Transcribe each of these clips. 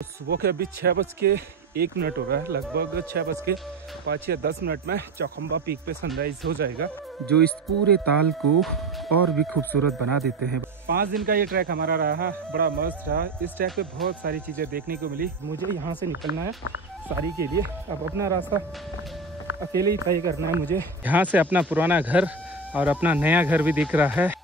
सुबह के अभी 6:01 हो रहा है, लगभग 6:05 या 10 मिनट में चौखंबा पीक पे सनराइज हो जाएगा, जो इस पूरे ताल को और भी खूबसूरत बना देते हैं। 5 दिन का ये ट्रैक हमारा रहा, बड़ा मस्त रहा। इस ट्रैक पे बहुत सारी चीज़ें देखने को मिली। मुझे यहाँ से निकलना है सारी के लिए, अब अपना रास्ता अकेले ही तय करना है मुझे। यहाँ से अपना पुराना घर और अपना नया घर भी दिख रहा है।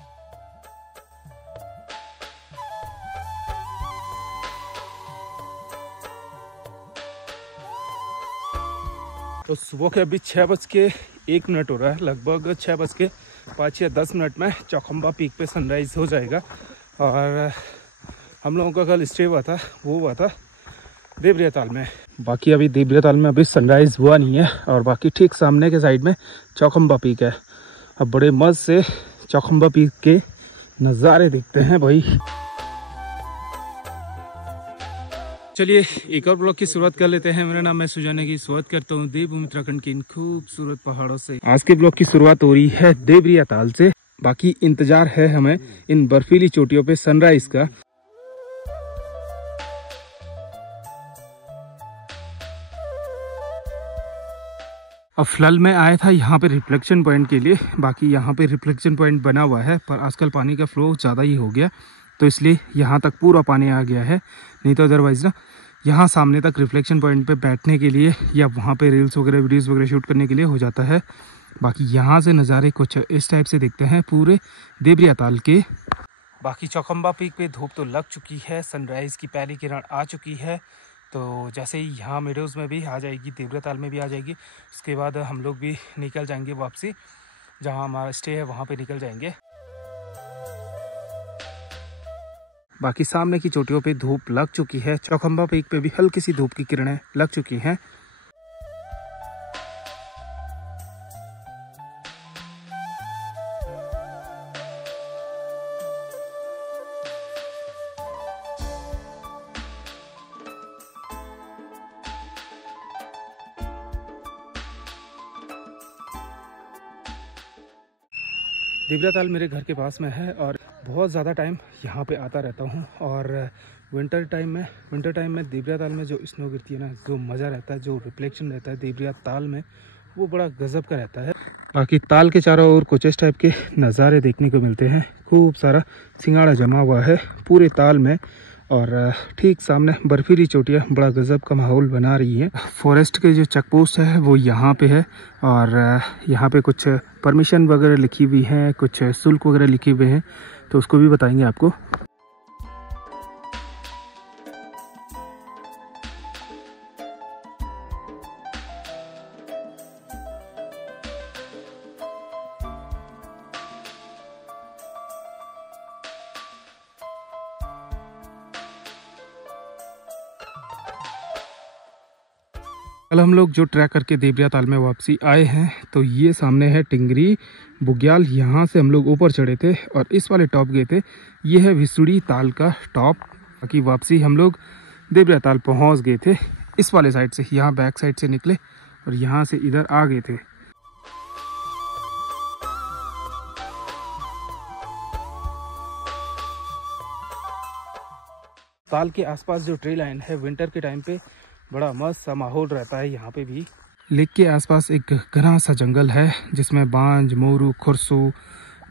तो सुबह के अभी 6:01 हो रहा है, लगभग 6:05 या 10 मिनट में चौखंबा पीक पे सनराइज हो जाएगा। और हम लोगों का कल स्टे हुआ था, वो हुआ था देवरिया ताल में। बाकी अभी देवरिया ताल में अभी सनराइज हुआ नहीं है, और बाकी ठीक सामने के साइड में चौखंबा पीक है। अब बड़े मज़े से चौखंबा पीक के नज़ारे देखते हैं भाई। चलिए एक और ब्लॉग की शुरुआत कर लेते हैं। मेरा नाम है सुजाने की स्वागत करता हूँ देवभूमि उत्तराखंड के इन खूबसूरत पहाड़ों से। आज के ब्लॉग की शुरुआत हो रही है देवरिया ताल से। बाकी इंतजार है हमें इन बर्फीली चोटियों पे सनराइज का। अब फिलहाल मैं आया था यहाँ पे रिफ्लेक्शन पॉइंट के लिए। बाकी यहाँ पे रिफ्लेक्शन पॉइंट बना हुआ है, पर आजकल पानी का फ्लो ज़्यादा ही हो गया, तो इसलिए यहाँ तक पूरा पानी आ गया है। नहीं तो अदरवाइज़ ना यहाँ सामने तक रिफ्लेक्शन पॉइंट पे बैठने के लिए या वहाँ पे रील्स वगैरह वीडियोस वगैरह शूट करने के लिए हो जाता है। बाकी यहाँ से नज़ारे कुछ इस टाइप से दिखते हैं पूरे देवरिया ताल के। बाकी चौखंबा पीक पे धूप तो लग चुकी है, सनराइज़ की पहली किरण आ चुकी है। तो जैसे ही यहाँ मेडोज़ में भी आ जाएगी, देवरिया ताल में भी आ जाएगी, उसके बाद हम लोग भी निकल जाएंगे वापसी, जहाँ हमारा स्टे है वहाँ पे निकल जाएंगे। बाकी सामने की चोटियों पे धूप लग चुकी है, चौखंबा पीक पे भी हल्की सी धूप की किरणें लग चुकी हैं। देवरिया ताल मेरे घर के पास में है और बहुत ज़्यादा टाइम यहाँ पे आता रहता हूँ। और विंटर टाइम में देवरिया ताल में जो स्नो गिरती है ना, जो मज़ा रहता है, जो रिफ्लेक्शन रहता है देवरिया ताल में, वो बड़ा गजब का रहता है। बाकी ताल के चारों ओर कुछ इस टाइप के नज़ारे देखने को मिलते हैं। खूब सारा सिंगाड़ा जमा हुआ है पूरे ताल में, और ठीक सामने बर्फीली चोटियाँ बड़ा गजब का माहौल बना रही है। फॉरेस्ट के जो चेक पोस्ट है वो यहाँ पे है, और यहाँ पे कुछ परमिशन वगैरह लिखी हुई है, कुछ शुल्क वगैरह लिखे हुए हैं, तो उसको भी बताएंगे आपको। कल हम लोग जो ट्रैक करके देवरिया ताल में वापसी आए हैं, तो ये सामने है टिंगरी बुग्याल। यहाँ से हम लोग ऊपर चढ़े थे और इस वाले टॉप गए थे। ये है विसुड़ी ताल का टॉप। बाकी वापसी हम लोग देवरिया ताल पहुँच गए थे इस वाले साइड से। यहाँ बैक साइड से निकले और यहाँ से इधर आ गए थे। ताल के आसपास जो ट्री लाइन है, विंटर के टाइम पे बड़ा मस्त सा माहौल रहता है यहाँ पे भी। लेक के आसपास एक घना सा जंगल है, जिसमें बांज, मोरू, खुरसू,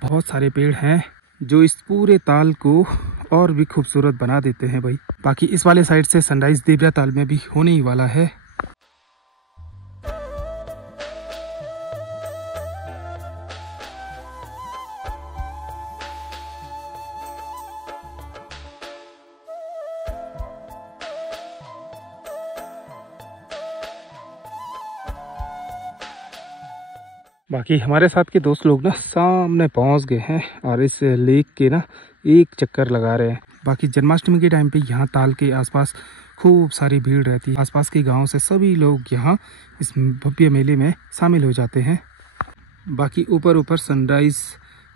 बहुत सारे पेड़ हैं, जो इस पूरे ताल को और भी खूबसूरत बना देते हैं भाई। बाकी इस वाले साइड से सनराइज देवरिया ताल में भी होने ही वाला है। बाकी हमारे साथ के दोस्त लोग ना सामने पहुंच गए हैं और इस लेक के ना एक चक्कर लगा रहे हैं। बाकी जन्माष्टमी के टाइम पे यहाँ ताल के आसपास खूब सारी भीड़ रहती है। आसपास के गांव से सभी लोग यहाँ इस भव्य मेले में शामिल हो जाते हैं। बाकी ऊपर सनराइज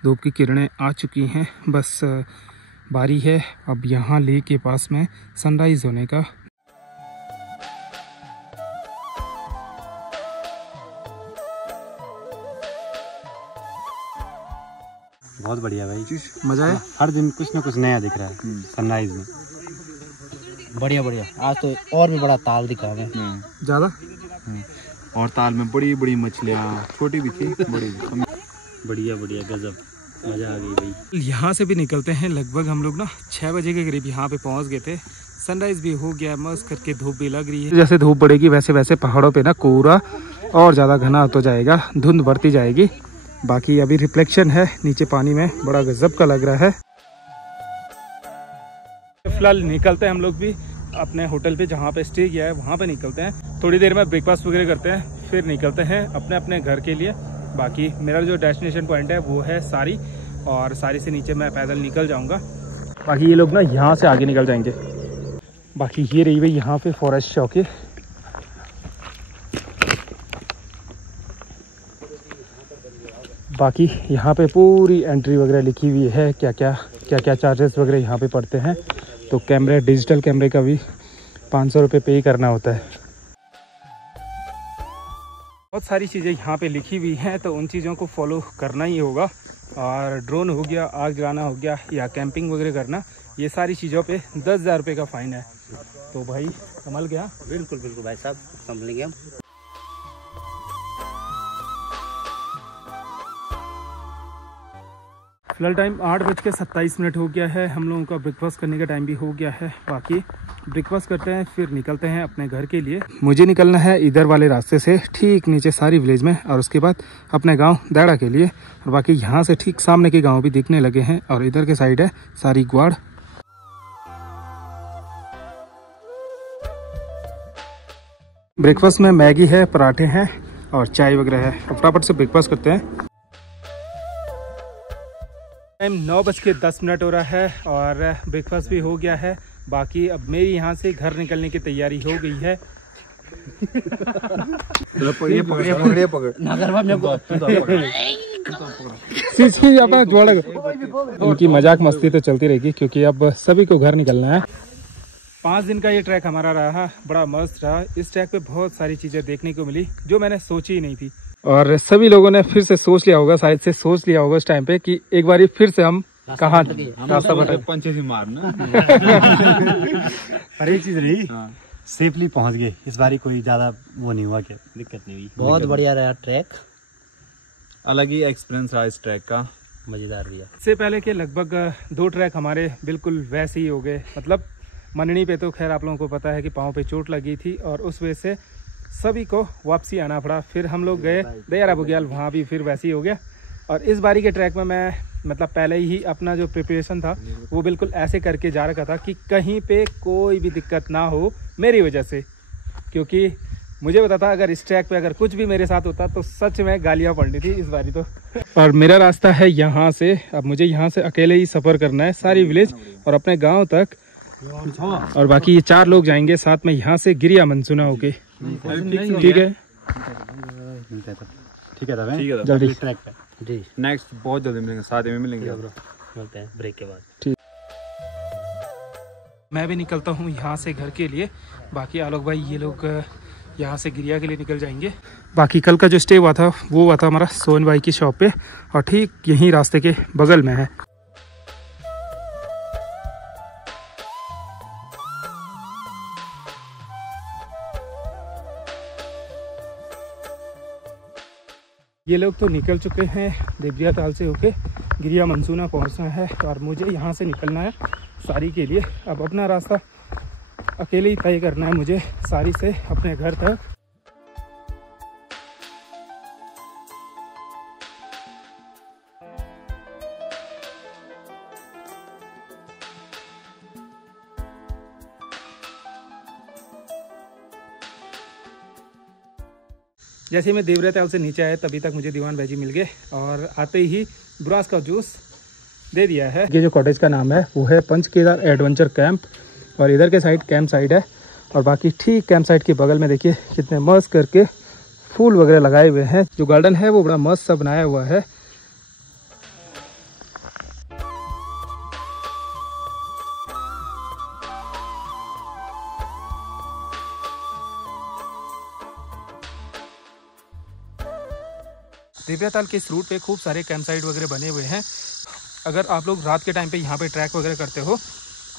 धूप की किरणें आ चुकी हैं, बस बारी है अब यहाँ लेक के पास में सनराइज होने का। बहुत बढ़िया भाई, मजा है। हर दिन कुछ ना कुछ नया दिख रहा है सनराइज में। बढ़िया बढ़िया। आज तो और भी बड़ा ताल दिखा हमें ज़्यादा। और ताल में बड़ी बड़ी मछलियाँ, छोटी भी थी बड़ी भी। बढ़िया बढ़िया, गजब, मज़ा आ गई भाई। यहाँ से भी निकलते हैं लगभग हम लोग ना 6 बजे के करीब यहाँ पे पहुँच गए थे। सनराइज भी हो गया, मस्त करके धूप भी लग रही है। जैसे धूप बढ़ेगी वैसे वैसे पहाड़ों पे ना कोहरा और ज़्यादा घना होता जाएगा, धुंध बढ़ती जाएगी। बाकी अभी रिफ्लेक्शन है नीचे पानी में, बड़ा गजब का लग रहा है। फिलहाल निकलते हैं हम लोग भी अपने होटल पे जहाँ पे स्टे किया है वहाँ पे निकलते हैं। थोड़ी देर में ब्रेकफास्ट वगैरह करते हैं, फिर निकलते हैं अपने अपने घर के लिए। बाकी मेरा जो डेस्टिनेशन पॉइंट है वो है सारी, और सारी से नीचे मैं पैदल निकल जाऊँगा। बाकी ये लोग ना यहाँ से आगे निकल जाएंगे। बाकी ये रही भाई यहाँ पे फॉरेस्ट चौकी। बाकी यहाँ पे पूरी एंट्री वगैरह लिखी हुई है, क्या क्या चार्जेस वगैरह यहाँ पे पड़ते हैं। तो कैमरे, डिजिटल कैमरे का भी 500 रुपये पे करना होता है। बहुत सारी चीज़ें यहाँ पे लिखी हुई हैं, तो उन चीज़ों को फॉलो करना ही होगा। और ड्रोन हो गया, आग जलाना हो गया, या कैंपिंग वगैरह करना, ये सारी चीज़ों पे 10,000 रुपये का फ़ाइन है। तो भाई संभल गया। बिल्कुल बिल्कुल भाई साहब, संभलेंगे हम। फिलहाल टाइम 8:27 हो गया है। हम लोगों का ब्रेकफास्ट करने का टाइम भी हो गया है। बाकी ब्रेकफास्ट करते हैं, फिर निकलते हैं अपने घर के लिए। मुझे निकलना है इधर वाले रास्ते से ठीक नीचे सारी विलेज में, और उसके बाद अपने गांव दैड़ा के लिए। और बाकी यहाँ से ठीक सामने के गांव भी दिखने लगे हैं, और इधर के साइड है सारी ग्वाड़। ब्रेकफास्ट में मैगी है, पराठे हैं और चाय वगैरह है। फटाफट से ब्रेकफास्ट करते हैं। टाइम 9:10 हो रहा है और ब्रेकफास्ट भी हो गया है। बाकी अब मेरी यहाँ से घर निकलने की तैयारी हो गई है। इनकी मजाक मस्ती तो चलती रहेगी, क्योंकि अब सभी को घर निकलना है। 5 दिन का ये ट्रैक हमारा रहा, बड़ा मस्त रहा। इस ट्रैक पे बहुत सारी चीज़ें देखने को मिली जो मैंने सोची ही नहीं थी। और सभी लोगों ने फिर से सोच लिया होगा, शायद से सोच लिया होगा इस टाइम पे कि एक बार फिर से हम कहाँ रास्ता भटक पंचे से मारना। पर एक चीज रही, सेफली पहुंच गए। इस बारी कोई ज्यादा वो नहीं हुआ, क्या दिक्कत नहीं हुई। बहुत बढ़िया रहा ट्रैक, अलग ही एक्सपीरियंस रहा इस ट्रैक का, मजेदार भी है। इससे पहले के लगभग 2 ट्रैक हमारे बिल्कुल वैसे ही हो गए। मतलब मननी पे तो खैर आप लोगों को पता है कि पाँव पे चोट लगी थी, और उस वजह से सभी को वापसी आना पड़ा। फिर हम लोग गए दयारा बुग्याल, वहाँ भी फिर वैसे ही हो गया। और इस बारी के ट्रैक में मैं मतलब पहले ही अपना जो प्रिपरेशन था वो बिल्कुल ऐसे करके जा रखा था कि कहीं पे कोई भी दिक्कत ना हो मेरी वजह से, क्योंकि मुझे पता था अगर इस ट्रैक पे अगर कुछ भी मेरे साथ होता तो सच में गालियाँ पड़नी थी इस बारी तो। और मेरा रास्ता है यहाँ से। अब मुझे यहाँ से अकेले ही सफ़र करना है सारी विलेज और अपने गाँव तक। और बाकी ये 4 लोग जाएंगे साथ में यहाँ से गिरिया मनसूना होके। ठीक है, ठीक है, जल्दी ट्रैक पे जी। नेक्स्ट बहुत जल्दी मिलेंगे, शादी में मिलेंगे ब्रो, मिलते हैं ब्रेक के बाद। ठीक, मैं भी निकलता हूँ यहाँ से घर के लिए। बाकी आलोक भाई ये लोग यहाँ से गिरिया के लिए निकल जाएंगे। बाकी कल का जो स्टे हुआ था वो हुआ था हमारा सोहन भाई की शॉप पे, और ठीक यहीं रास्ते के बगल में है। ये लोग तो निकल चुके हैं देवरिया ताल से होके, गिरिया मनसूना पहुंचना है, और मुझे यहाँ से निकलना है सारी के लिए। अब अपना रास्ता अकेले ही तय करना है मुझे सारी से अपने घर तक। जैसे मैं देवरिया ताल से नीचे आया तभी तक मुझे दीवान भाई मिल गए, और आते ही बुरास का जूस दे दिया है। ये जो कॉटेज का नाम है वो है पंच केदार एडवेंचर कैंप, और इधर के साइड कैंप साइड है। और बाकी ठीक कैंप साइड के बगल में देखिए कितने मस्त करके फूल वगैरह लगाए हुए हैं। जो गार्डन है वो बड़ा मस्त सा बनाया हुआ है। देवरिया ताल के इस रूट पे खूब सारे कैंप साइट वगैरह बने हुए हैं। अगर आप लोग रात के टाइम पे यहाँ पे ट्रैक वगैरह करते हो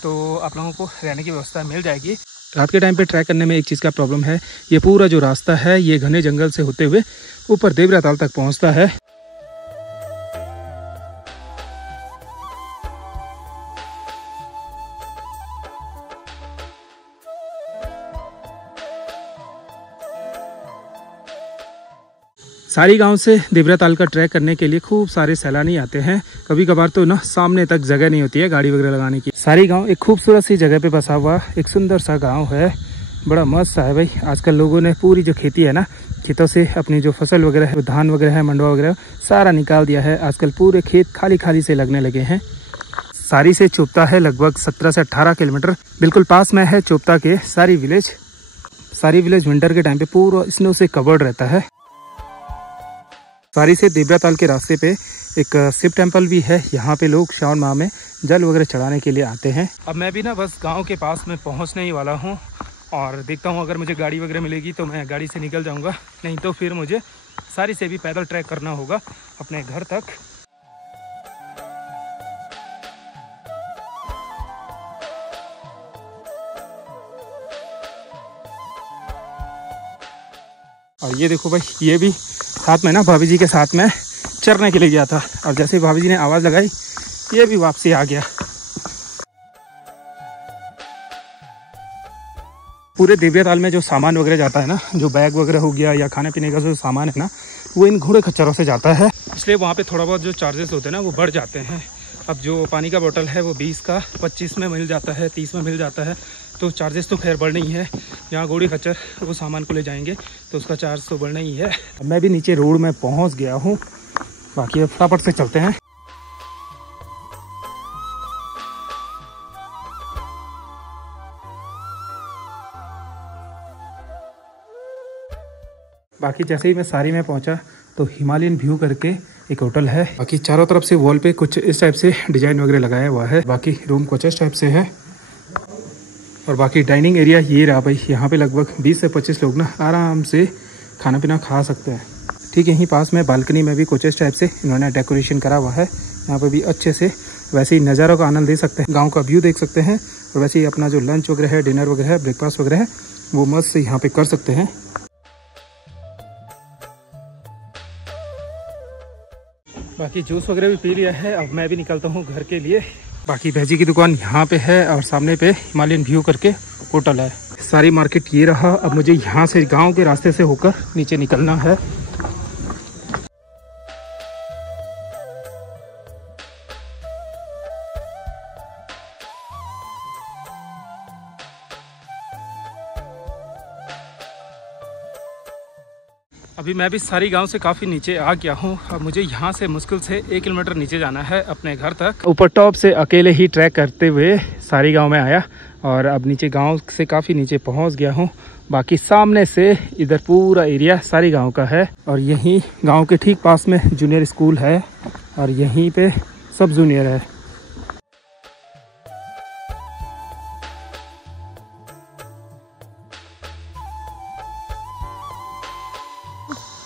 तो आप लोगों को रहने की व्यवस्था मिल जाएगी। रात के टाइम पे ट्रैक करने में एक चीज़ का प्रॉब्लम है, ये पूरा जो रास्ता है ये घने जंगल से होते हुए ऊपर देवरा ताल तक पहुंचता है। सारी गांव से देवरा ताल का ट्रैक करने के लिए खूब सारे सैलानी आते हैं। कभी कभार तो ना सामने तक जगह नहीं होती है गाड़ी वगैरह लगाने की। सारी गांव एक खूबसूरत सी जगह पे बसा हुआ एक सुंदर सा गांव है, बड़ा मस्त सा है भाई। आजकल लोगों ने पूरी जो खेती है ना, खेतों से अपनी जो फसल वगैरह है, धान वगैरह है, मंडवा वगैरह सारा निकाल दिया है। आजकल पूरे खेत खाली खाली से लगने लगे हैं। सारी से चोपता है लगभग 17 से 18 किलोमीटर। बिल्कुल पास में है चोपता के सारी विलेज। सारी विलेज विंटर के टाइम पे पूरा स्नो से कवर्ड रहता है। सारी से देवरा ताल के रास्ते पे एक शिव टेम्पल भी है। यहाँ पे लोग श्रावण माह में जल वगैरह चढ़ाने के लिए आते हैं। अब मैं भी ना बस गांव के पास में पहुँचने ही वाला हूँ और देखता हूँ अगर मुझे गाड़ी वगैरह मिलेगी तो मैं गाड़ी से निकल जाऊँगा, नहीं तो फिर मुझे सारी से भी पैदल ट्रैक करना होगा अपने घर तक। और ये देखो भाई, ये भी साथ में ना भाभी जी के साथ में चरने के लिए गया था। और जैसे ही भाभी जी ने आवाज़ लगाई ये भी वापसी आ गया। पूरे देवरा ताल में जो सामान वगैरह जाता है ना, जो बैग वगैरह हो गया या खाने पीने का जो सामान है ना, वो इन घोड़े खच्चरों से जाता है। इसलिए वहाँ पे थोड़ा बहुत जो चार्जेस होते हैं ना वो बढ़ जाते हैं। अब जो पानी का बोतल है वो 20 का 25 में मिल जाता है, 30 में मिल जाता है, तो चार्जेस तो खैर बढ़ना ही है। यहाँ घोड़ी खच्चर वो सामान को ले जाएंगे तो उसका चार्ज तो बढ़ना ही है। मैं भी नीचे रोड में पहुँच गया हूँ, बाकी अब फटाफट से चलते हैं। बाकी जैसे ही मैं सारी में पहुंचा तो हिमालयन व्यू करके एक होटल है। बाकी चारों तरफ से वॉल पे कुछ इस टाइप से डिजाइन वगैरह लगाया हुआ है। बाकी रूम कुछ इस टाइप से है और बाकी डाइनिंग एरिया ये रहा भाई। यहाँ पे लगभग 20 से 25 लोग ना आराम से खाना पीना खा सकते हैं। ठीक यहीं पास में बालकनी में भी कुछ इस टाइप से इन्होंने डेकोरेशन करा हुआ है। यहाँ पे भी अच्छे से वैसे ही नज़ारों का आनंद ले सकते हैं, गाँव का व्यू देख सकते हैं और वैसे ही अपना जो लंच वगैरह है, डिनर वगैरह है, ब्रेकफास्ट वगैरह है, वो मस्त से यहाँ पे कर सकते हैं। बाकी जूस वगैरह भी पी लिया है, अब मैं भी निकलता हूँ घर के लिए। बाकी भैजी की दुकान यहाँ पे है और सामने पे हिमालयन व्यू करके होटल है। सारी मार्केट ये रहा। अब मुझे यहाँ से गांव के रास्ते से होकर नीचे निकलना है। अभी मैं भी सारी गांव से काफ़ी नीचे आ गया हूं। अब मुझे यहां से मुश्किल से 1 किलोमीटर नीचे जाना है अपने घर तक। ऊपर टॉप से अकेले ही ट्रैक करते हुए सारी गांव में आया और अब नीचे गांव से काफ़ी नीचे पहुंच गया हूं। बाकी सामने से इधर पूरा एरिया सारी गांव का है और यहीं गांव के ठीक पास में जूनियर स्कूल है और यहीं पे सब जूनियर है।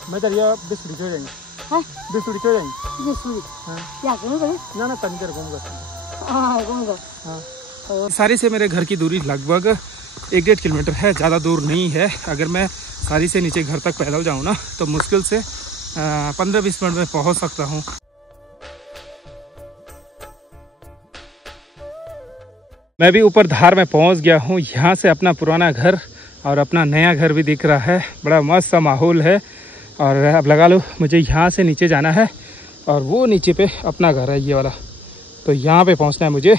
मैं बिस्कुट जाएंगे। हाँ बिस्कुट जाएंगे। बिस्कुट हाँ क्या ना ना तंजर घूमगा। हाँ घूमगा। हाँ सारी से मेरे घर की दूरी लगभग 1-1.5 किलोमीटर है, ज़्यादा दूर नहीं है। अगर मैं सारी से नीचे घर तक पैदल जाऊँ ना तो मुश्किल से 15-20 मिनट में पहुँच सकता हूँ। मैं भी ऊपर धार में पहुँच गया हूँ। यहाँ से अपना पुराना घर और अपना नया घर भी दिख रहा है। बड़ा मस्त सा माहौल है और अब लगा लो मुझे यहाँ से नीचे जाना है और वो नीचे पे अपना घर है ये वाला, तो यहाँ पे पहुँचना है मुझे।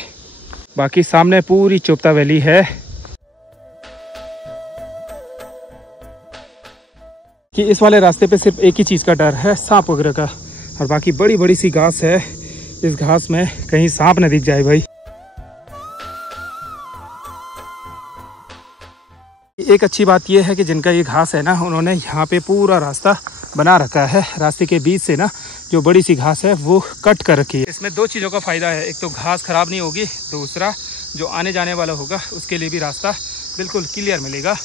बाकी सामने पूरी चोपता वैली है कि इस वाले रास्ते पे सिर्फ एक ही चीज़ का डर है, सांप वगैरह का। और बाकी बड़ी बड़ी सी घास है, इस घास में कहीं सांप न दिख जाए भाई। एक अच्छी बात यह है कि जिनका ये घास है ना, उन्होंने यहाँ पे पूरा रास्ता बना रखा है। रास्ते के बीच से ना जो बड़ी सी घास है वो कट कर रखी है। इसमें 2 चीज़ों का फ़ायदा है, एक तो घास ख़राब नहीं होगी, दूसरा जो आने जाने वाला होगा उसके लिए भी रास्ता बिल्कुल क्लियर मिलेगा।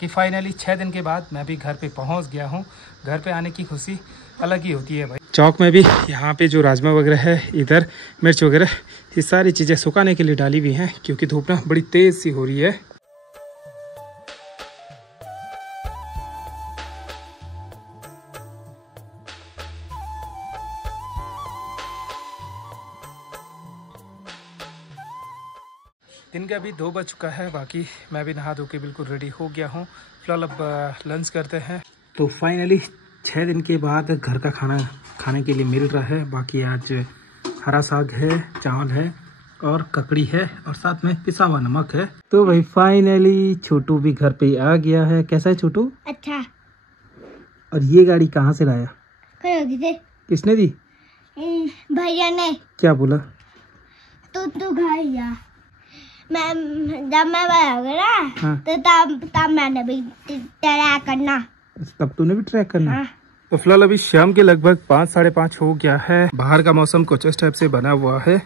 कि फाइनली 6 दिन के बाद मैं भी घर पे पहुंच गया हूं। घर पे आने की खुशी अलग ही होती है भाई। चौक में भी यहाँ पे जो राजमा वगैरह है, इधर मिर्च वगैरह, ये सारी चीज़ें सुखाने के लिए डाली हुई हैं क्योंकि धूप ना बड़ी तेज़ सी हो रही है। दिन का भी 2 बज चुका है। बाकी मैं भी नहा धो के बिल्कुल रेडी हो गया हूँ। फिलहाल अब लंच करते हैं। तो फाइनली 6 दिन के बाद घर का खाना खाने के लिए मिल रहा है। बाकी आज हरा साग है, चावल है और ककड़ी है और साथ में पिसा हुआ नमक है। तो भाई फाइनली छोटू भी घर पे आ गया है। कैसा है छोटू? अच्छा। और ये गाड़ी कहाँ से लाया? किसने दी? भैया ने। क्या बोला? तू घर जा। जब मैं बड़ा हो गया हाँ। तो तब मैंने भी ट्रैक करना। तब तूने भी ट्रैक करना हाँ। तो फिलहाल अभी शाम के लगभग 5 साढ़े 5 हो गया है। बाहर का मौसम कुछ इस टाइप से बना हुआ है।